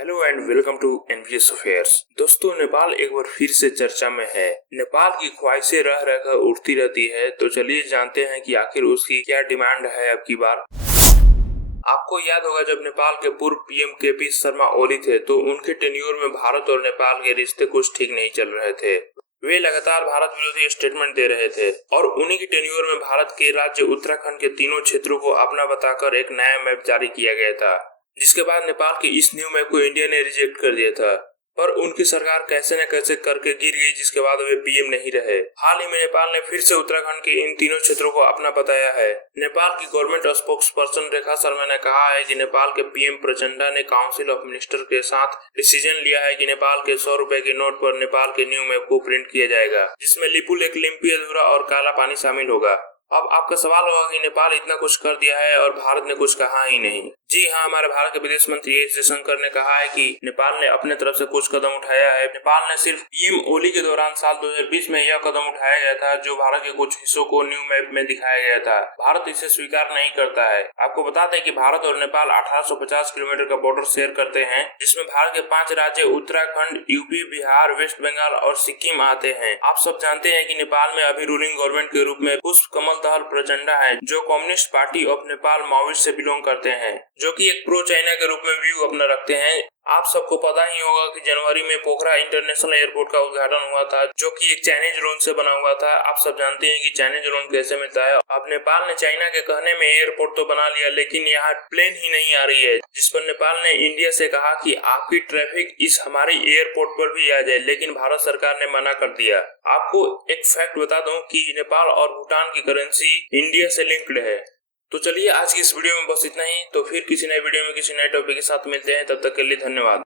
Hello and welcome to NVS affairs. दोस्तों, नेपाल एक बार फिर से चर्चा में है। नेपाल की ख्वाहिशें रह रहकर उठती रहती है, तो चलिए जानते हैं कि आखिर उसकी क्या डिमांड है अब की बार। आपको याद होगा, जब नेपाल के पूर्व पीएम केपी शर्मा ओली थे तो उनके टेन्योर में भारत और नेपाल के रिश्ते कुछ ठीक नहीं चल रहे थे। वे लगातार भारत विरोधी स्टेटमेंट दे रहे थे और उन्हीं की टेन्योर में भारत के राज्य उत्तराखंड के तीनों क्षेत्रों को अपना बताकर एक नया मैप जारी किया गया था, जिसके बाद नेपाल के इस न्यू मैप को इंडिया ने रिजेक्ट कर दिया था। पर उनकी सरकार कैसे न कैसे करके गिर गई, जिसके बाद वे पीएम नहीं रहे। हाल ही में नेपाल ने फिर से उत्तराखंड के इन तीनों क्षेत्रों को अपना बताया है। नेपाल की government spokes person Rekha Sharma ने कहा है कि नेपाल के पीएम प्रचंडा ने काउंसिल ऑफ मिनिस्टर के साथ डिसीजन लिया है कि नेपाल के 100 रुपए के नोट पर नेपाल के न्यू मैप को प्रिंट किया जाएगा, जिसमें लिपुलेख, लिम्पी, अधूरा और काला पानी शामिल होगा। अब आपका सवाल होगा कि नेपाल इतना कुछ कर दिया है और भारत ने कुछ कहा ही नहीं। जी हाँ, हमारे भारत के विदेश मंत्री एस जयशंकर ने कहा है कि नेपाल ने अपने तरफ से कुछ कदम उठाया है। नेपाल ने सिर्फ पीएम ओली के दौरान साल 2020 में यह कदम उठाया गया था, जो भारत के कुछ हिस्सों को न्यू मैप में दिखाया गया था। भारत इसे स्वीकार नहीं करता है। आपको बता दें कि भारत और नेपाल 1850 किलोमीटर का बॉर्डर शेयर करते हैं, जिसमें भारत के 5 राज्य उत्तराखंड, यूपी, बिहार, वेस्ट बंगाल और सिक्किम आते हैं। आप सब जानते हैं कि नेपाल में अभी रूलिंग गवर्नमेंट के रूप में पुष्प कमल दहल प्रचंडा है, जो communist party of Nepal Maoist से बिलोंग करते हैं, जो कि एक प्रो चाइना के रूप में व्यू अपना रखते हैं। आप सबको पता ही होगा कि जनवरी में पोखरा इंटरनेशनल एयरपोर्ट का उद्घाटन हुआ था, जो कि एक चाइनीज लोन से बना हुआ था। आप सब जानते हैं कि चाइनीज लोन कैसे मिलता है। अब नेपाल ने चाइना के कहने में एयरपोर्ट तो बना लिया, लेकिन यहाँ प्लेन ही नहीं आ रही है, जिस पर नेपाल ने इंडिया से कहा कि आपकी ट्रैफिक इस हमारे एयरपोर्ट पर भी आ जाए, लेकिन भारत सरकार ने मना कर दिया। आपको एक फैक्ट बता दूं कि नेपाल और भूटान की करेंसी इंडिया से लिंक्ड है। तो चलिए, आज की इस वीडियो में बस इतना ही। तो फिर किसी नए वीडियो में किसी नए टॉपिक के साथ मिलते हैं। तब तक के लिए धन्यवाद।